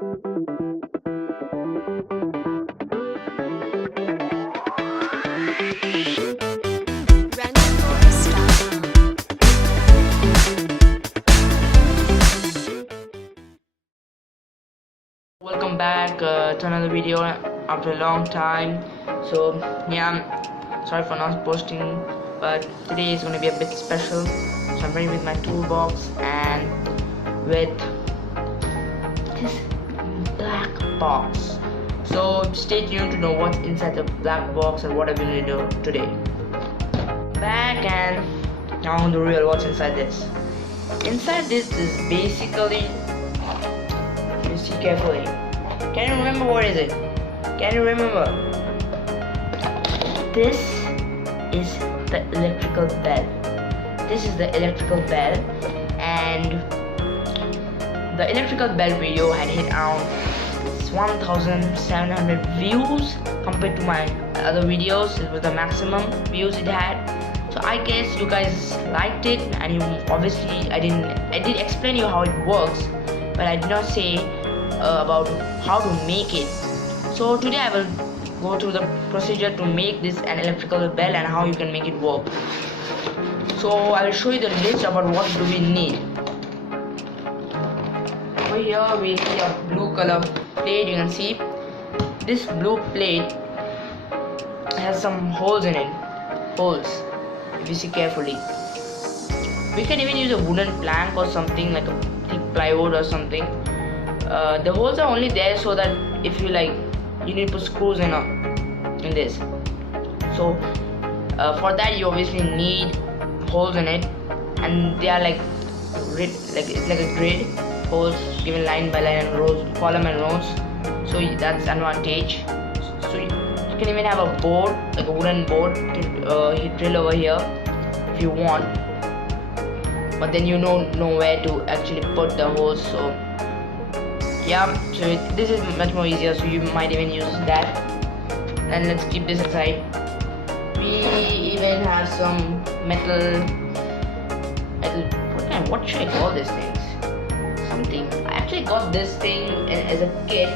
Welcome back to another video after a long time. So yeah, sorry for not posting, but today is going to be a bit special. So I'm ready with my toolbox and with this black box. So stay tuned to know what's inside the black box and what I'm going to do today. Back and now the real what's inside this. Inside this is basically, you see carefully. Can you remember what is it? Can you remember? This is the electrical bell. This is the electrical bell, and the electrical bell video had hit around 1,700 views compared to my other videos. It was the maximum views it had. So I guess you guys liked it, and you obviously I did explain you how it works, but I did not say about how to make it. So today I will go through the procedure to make this an electrical bell and how you can make it work. So I will show you the list about what do we need. Over here we see a blue color plate. You can see this blue plate has some holes in it. Holes, if you see carefully. We can even use a wooden plank or something like a thick plywood or something. The holes are only there so that if you you need to put screws in this. So for that you obviously need holes in it, and they are it's like a grid, holes given line by line and rows, column and rows. So that's an advantage. So you can even have a board, like a wooden board, to drill over here if you want, but then you don't know where to actually put the holes. So yeah, so this is much more easier, so you might even use that. And let's keep this aside. We even have some metal, what should I call these things? Something, I actually got this thing as a kit,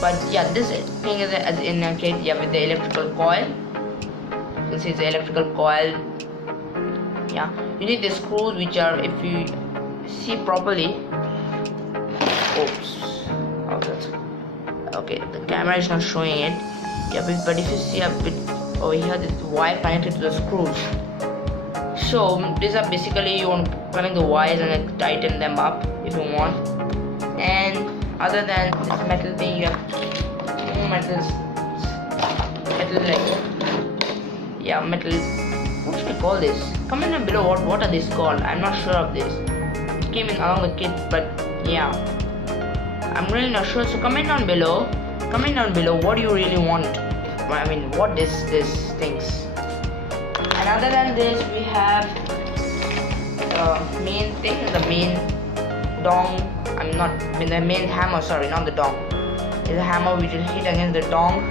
but yeah, this thing is as in a kit, yeah, with the electrical coil. You can see it's the electrical coil. Yeah, you need the screws, which are, if you see properly, oops, oh, that's okay, the camera is not showing it. Yeah, but if you see a bit over here, this wire connected to the screws. So these are basically, you want to connect the wires and tighten them up if you want. And other than this metal thing, you have two metal, what should I call this? Comment down below what are these called. I'm not sure of this. It came in along the kit, but yeah, I'm really not sure. So comment down below what do you really want. I mean, what this thinks. And other than this, we have the main thing, the main dong. The main hammer, sorry, not the dong. It's a hammer which will hit against the dong.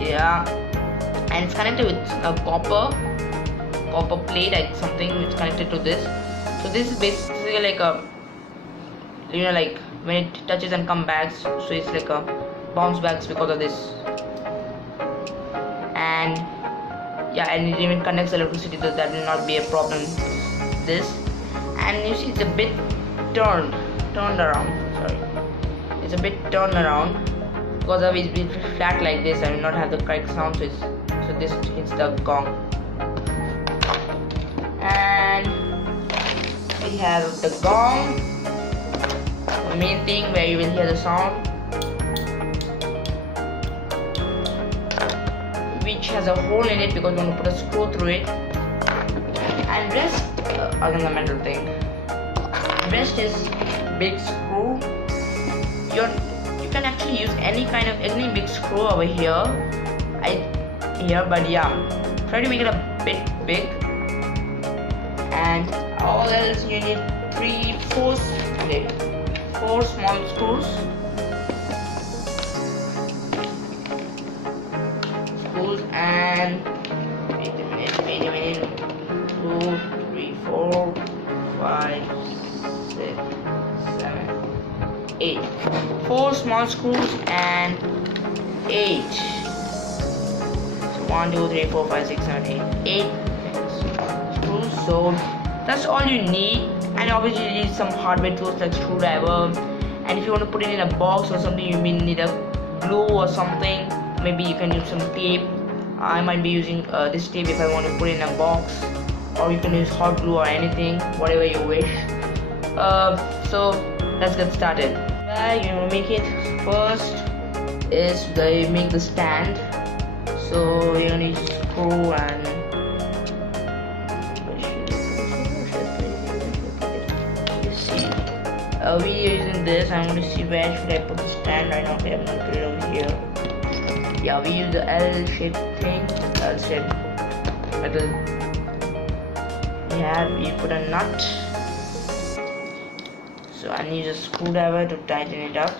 Yeah, and it's connected with a copper plate, like something which is connected to this. So this is basically like a, when it touches and comes back, so it's like a bounce backs because of this. And yeah, and it even connects electricity, so that will not be a problem. This, and you see it's a bit turned around. Sorry, it's a bit turned around because of it being flat like this. I will not have the correct sound, so this hits the gong. And we have the gong, the main thing where you will hear the sound, which has a hole in it because we want to put a screw through it. And rest, other than the metal thing, rest is big screw. You can actually use any big screw over here. But yeah, try to make it a bit big. And all else you need four small screws. And wait a minute, 2, 3, 4, 5, 6, 7, 8. 4 small screws and 8. So 1, 2, 3, 4, 5, 6, 7, 8. 8 screws. So that's all you need. And obviously you need some hardware tools like screwdriver. And if you want to put it in a box or something, you may need a glue or something. Maybe you can use some tape. I might be using this tape if I want to put it in a box, or you can use hot glue or anything, whatever you wish. So let's get started. You want to make it first is they make the stand. So you're gonna use screw and you see. We're using this. I'm going to see where should I put the stand right now. Okay, I'm going to put it over here. Yeah, we use the L-shaped thing. L-shaped metal. We put a nut. So I need a screwdriver to tighten it up.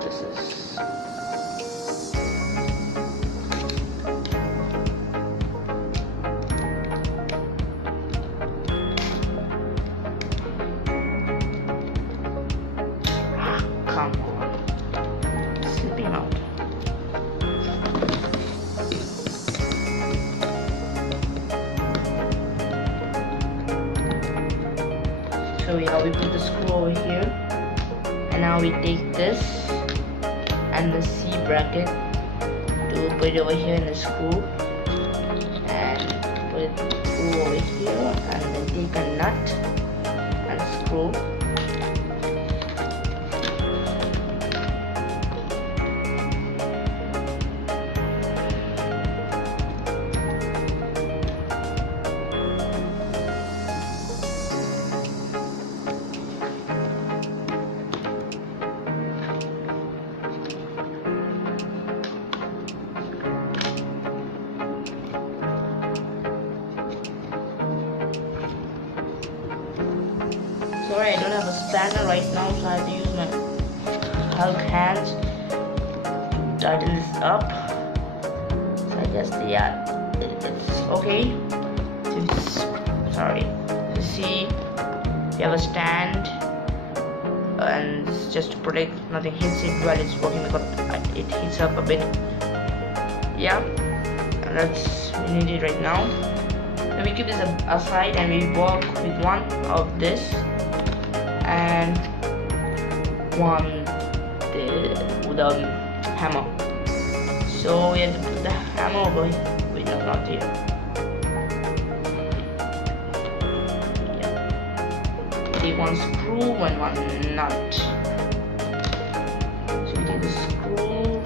This is. Come on, slipping out. So yeah, we put the screw over here, and now we take this and the C bracket to put it over here in the screw, and put it screw over here, and then take a nut and screw. Sorry, I don't have a spanner right now, so I have to use my Hulk hands to tighten this up. So I guess yeah, it's okay. Sorry. You see, we have a stand, and it's just to protect nothing hits it while it's working because it heats up a bit. Yeah, we need it right now. And we keep this aside and we work with one of this and one with a hammer. So we have to put the hammer over here. Wait, no, not here. Yeah. Take one screw and one nut. So we take the screw.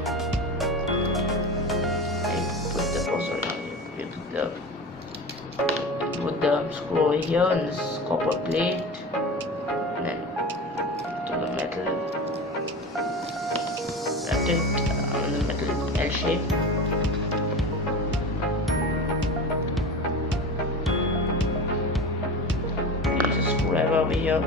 And put the put the screw over here and this copper plate. Metal, wrapped it on the metal L shape. Use a screwdriver over here.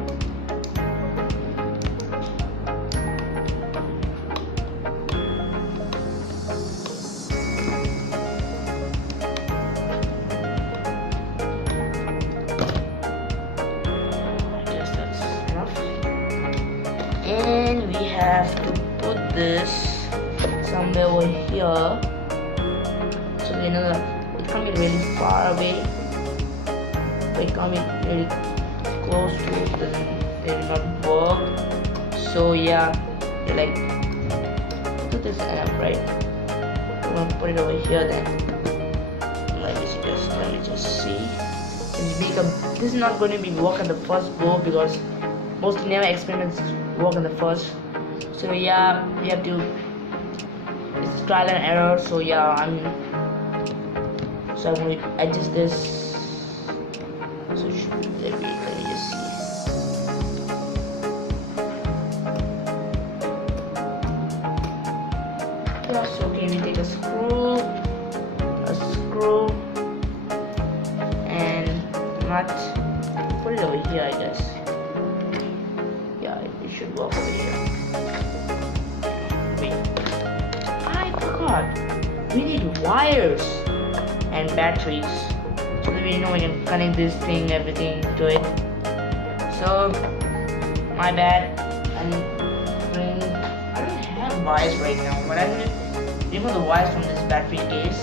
And we have to put this somewhere over here, so you know it can't be really far away, but it can't be really close to it, then they will not work. So yeah, you're like, put this up, right? I'm gonna put it over here then. Let me just see. This is not going to be work at the first go because most never experiments work on the first. So yeah, we have to. It's trial and error. So yeah, I'm going to adjust this. So let me just see. Yeah, so okay, we take a screw, and nut. Put it over here, I guess. Yeah, it should work over here. Wait, I forgot. We need wires and batteries. so we know we can connect this thing, everything to it. So my bad. I don't have wires right now, but I'm gonna remove the wires from this battery case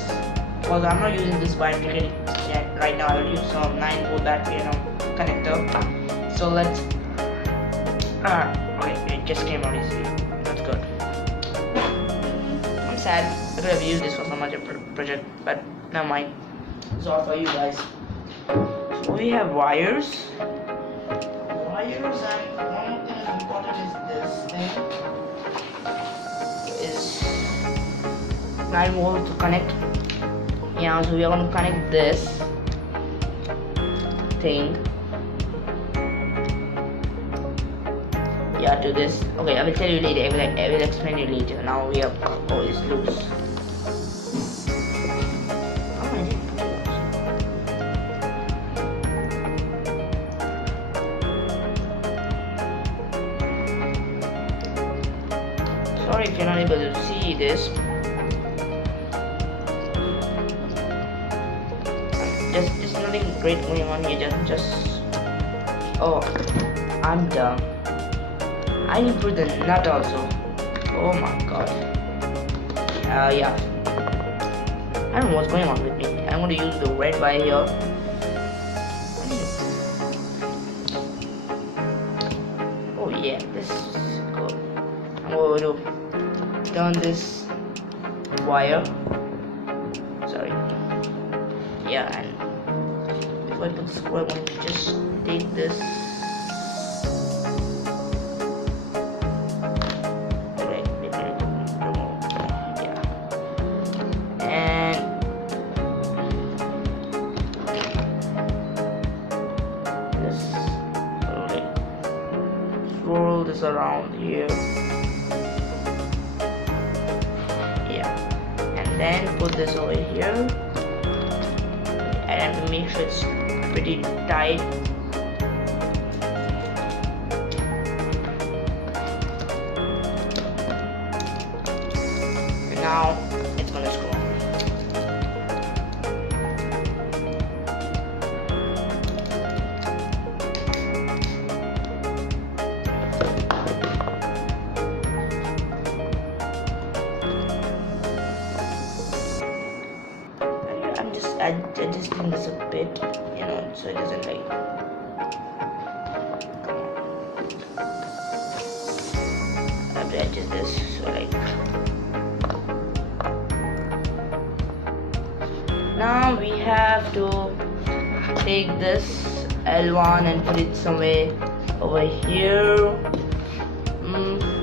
because I'm not using this battery case yet. Right now I will use some 9-volt battery connector. So let's okay, it just came out easily. That's good. I'm sad. I could have used this for some other project, but never mind. It's all for you guys. So we have wires. Wires, and one more thing is important is this thing is 9-volt to connect. Yeah, so we are going to connect this thing. Yeah, to this. Okay, I will tell you later. I will explain you later. Now we have it's loose. Sorry if you're not able to see this. There's nothing great going on here. Just oh, I'm done. I need to put the nut also. Oh my god. Yeah. I don't know what's going on with me. I'm going to use the red wire here. Oh yeah, this is good. I'm going to turn this wire. Sorry. Yeah, and before I put the screw, I'm going to just take this. Roll this around here, yeah, and then put this over here, and I have to make sure it's pretty tight. And now it's gonna screw on. Adjusting this a bit, so it doesn't like. I have to adjust this so like. Now we have to take this L1 and put it somewhere over here.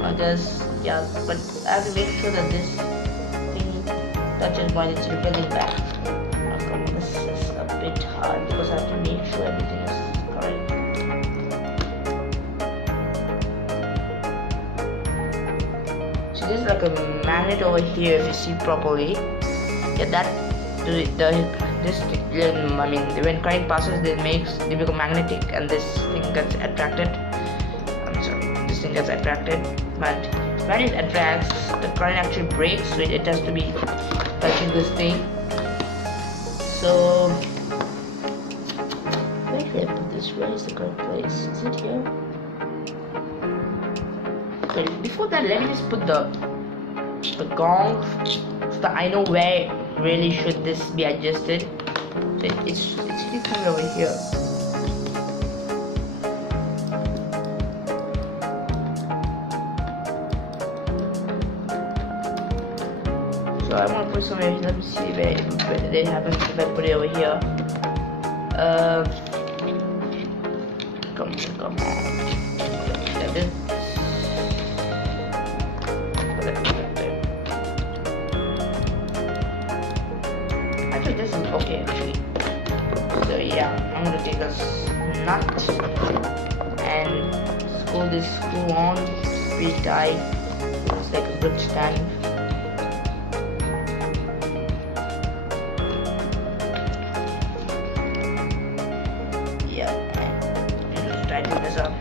I guess yeah, but I have to make sure that this thing touches when it's repelling back. This is a bit hard because I have to make sure everything is correct. So this is like a magnet over here if you see properly. Yeah, that when current passes, they become magnetic, and this thing gets attracted. I'm sorry, this thing gets attracted, but when it attracts, the current actually breaks, so it has to be touching this thing. So, where did I put this? Where is the correct place? Is it here? Okay, before that, let me just put the gong so that I know where really should this be adjusted. So it's coming over here. So I want to put somewhere. Let me see where it happens if I put it over here. Come on. Actually, this is okay. Actually, so yeah, I'm gonna take a nut and screw this screw on pretty tight. It's like a good stand. Tighten this up.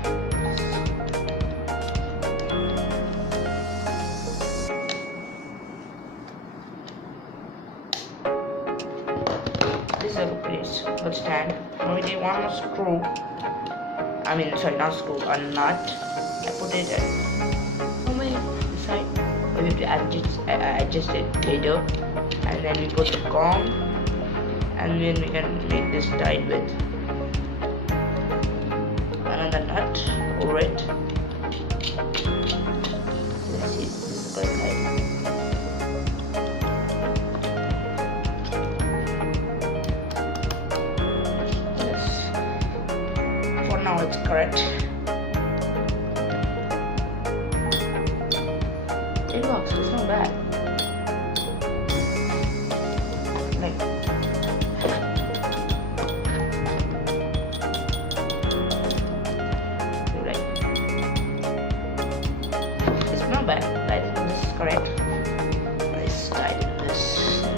This is a pretty good Now we take one more screw. I mean, sorry, not screw, a nut. I put it somewhere inside. We have to adjust it later. And then we put the gong. And then we can make this tight with another nut over it. Let's see, this is quite tight. Now it's correct. It works, it's not bad. Like, right. It's not bad. I think this is correct. Let's tighten this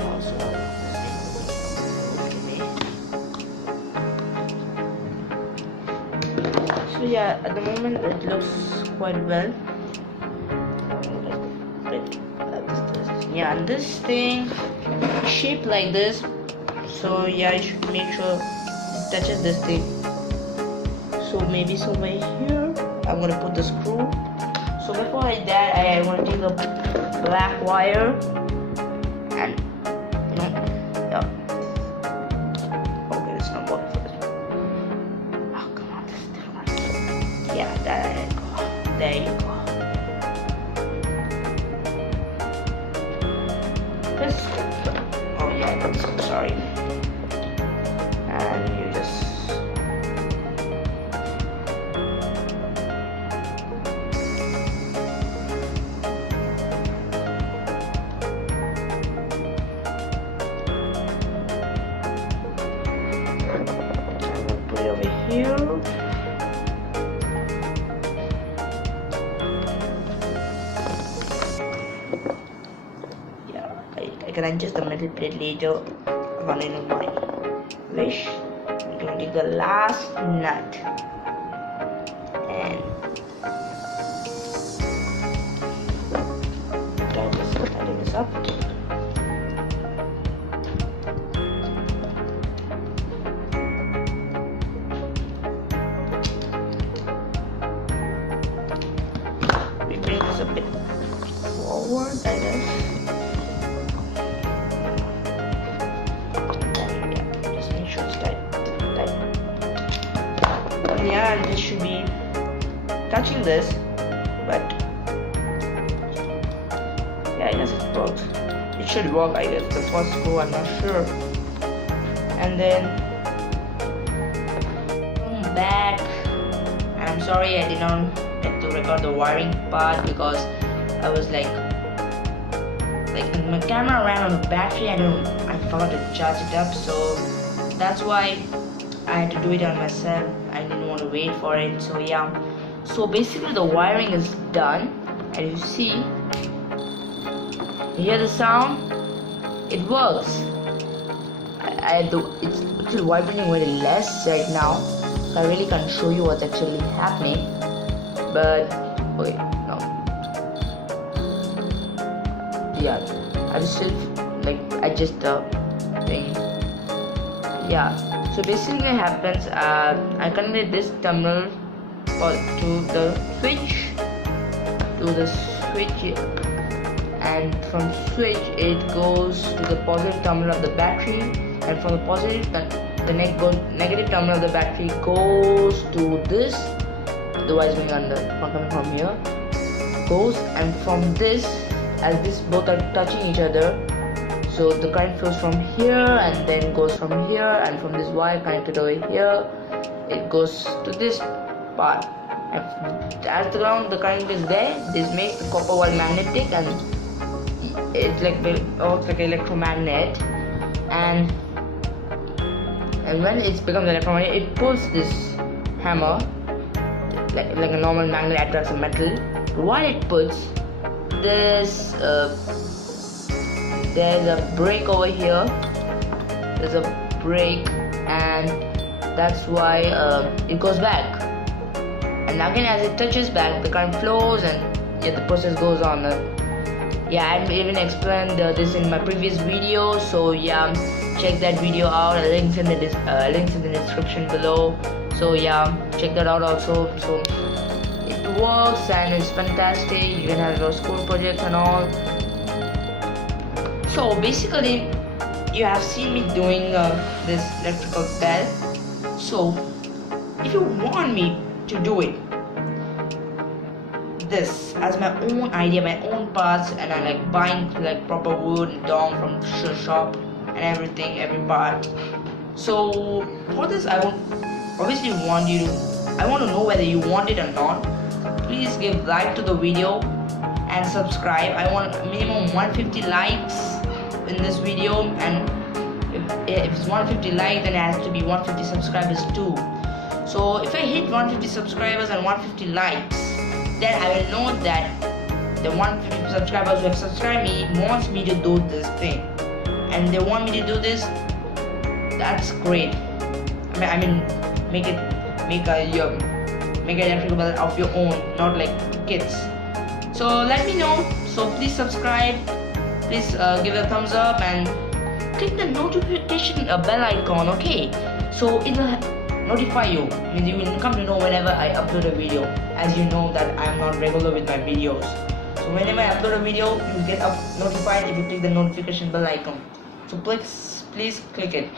also. So yeah, at the moment it looks quite well. Yeah, and this thing shaped like this. So yeah, you should make sure it touches this thing. So maybe somewhere here, I'm gonna put the screw. So before I do that, I want to take a black wire and yeah. Okay, it's not working for this. Oh come on, this is different. Yeah, there you go. There you go. This. Oh yeah, sorry. And you just. Put it over here. I can adjust the metal plate later according to my wish. I'm going to take the last nut and tighten this up. We bring this a bit forward, I guess. Yeah, and this should be touching this, but yeah, I guess it works. It should work, I guess. The first screw, I'm not sure. And then come back. And I'm sorry I did not get to record the wiring part because I was like my camera ran on the battery and I forgot to charge it up, so that's why I had to do it on myself. I didn't want to wait for it, so yeah. So basically the wiring is done, and you see, you hear the sound, it works. It's actually vibrating very less right now, so I really can't show you what's actually happening, but okay, no, yeah, I just still like adjust the thing, yeah. So basically what happens, I connected this terminal to the switch, and from switch it goes to the positive terminal of the battery, and from the positive, the negative terminal of the battery goes to this, the wires going coming from here, goes, and from this, as this both are touching each other, so the current flows from here and then goes from here, and from this wire connected over here, it goes to this part. And at the ground, the current is there. This makes the copper wire magnetic, and it works like an electromagnet. And when it becomes electromagnet, it pulls this hammer like a normal magnet attracts a metal. While it puts this. There's a brake over here. There's a brake, and that's why it goes back. And again, as it touches back, the current flows, and yeah, the process goes on. Yeah, I even explained this in my previous video. So yeah, check that video out. Links in the description below. So yeah, check that out also. So it works and it's fantastic. You can have your school projects and all. So basically, you have seen me doing this electrical bell. So if you want me to do it this as my own idea, my own parts, and I like buying like proper wood and dong from shop and everything, every part. So for this, I want to know whether you want it or not. Please give like to the video and subscribe. I want minimum 150 likes in this video, and if it's 150 likes, then it has to be 150 subscribers too. So if I hit 150 subscribers and 150 likes, then I will know that the 150 subscribers who have subscribed me wants me to do this thing, and they want me to do this. That's great. I mean, make an electrical bell of your own, not like kids. So let me know. So please subscribe. Please give a thumbs up and click the notification bell icon. Okay, so it will notify you. Means you will come to know whenever I upload a video. As you know that I am not regular with my videos. So whenever I upload a video, you will get notified if you click the notification bell icon. So please click it.